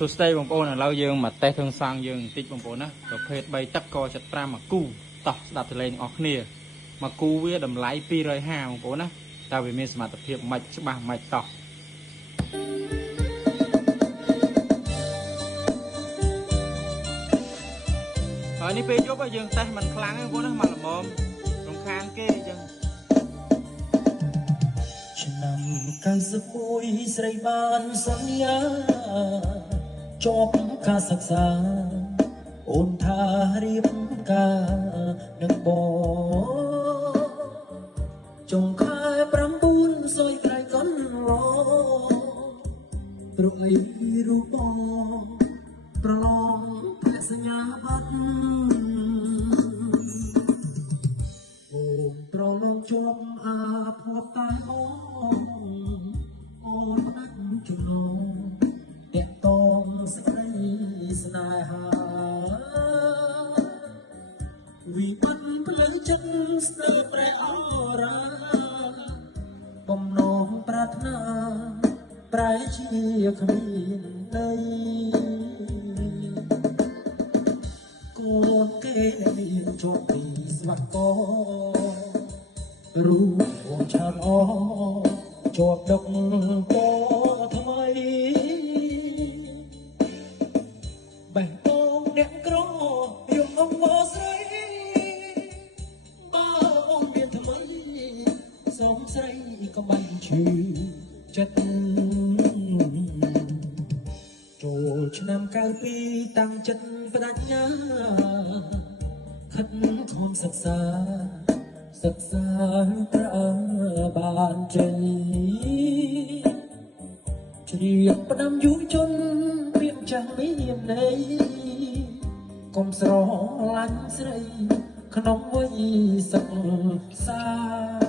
សួស្តីបងប្អូនឥឡូវយើងមកតេស្តធងសាំងយើងបន្តិចបងប្អូនណាប្រភេទ3ទឹកក75មកគូតោះស្ដាប់ទៅលេងអស់គ្នាមកគូវាតម្លៃ250បងប្អូនណាតើវាមានសមត្ថភាពមិនច្បាស់មិនតោះហើយនេះពេលយប់យើងតេស្តមិនខ្លាំងទេបងប្អូនណាមកល្មមរំខានគេអញ្ចឹងឆ្នាំ91ស្រីបានសន្យាជាប់ការសិក្សាអូនថារៀបការនឹងបងចុងខែ9សួយក្រៃកូនឡព្រោះអីរូបបងប្រឡងផ្លែសញ្ញាបាត់អូនប្រឡងជាប់អាភ័ព្វតែអូនផ្ដាច់ជំនងតាក់តងស្ដីស្នេហាវិបត្តិផ្លូវចិត្តស្ទើរប្រែអរ៉ាបំណងប្រាថ្នាប្រែជាគ្មានដីកូនគេមានជាប់ពីស្វាក់ករូបបងឆានអជាប់ដឹកតថ្មីបេះដូងអ្នកក្រយកអង្គស្រីបើអូនមានថ្មីសូមស្រីក៏បាញ់ឈឺចិត្តចូលឆ្នាំ92តាំងចិត្តបដញ្ញា ខិតខំសិក្សាត្រាបានជ័យជ្រាបផ្ដាំយុវជនមានចាស់មានន័យកុំស្រឡាញ់ស្រីក្នុងវ័យសិក្សា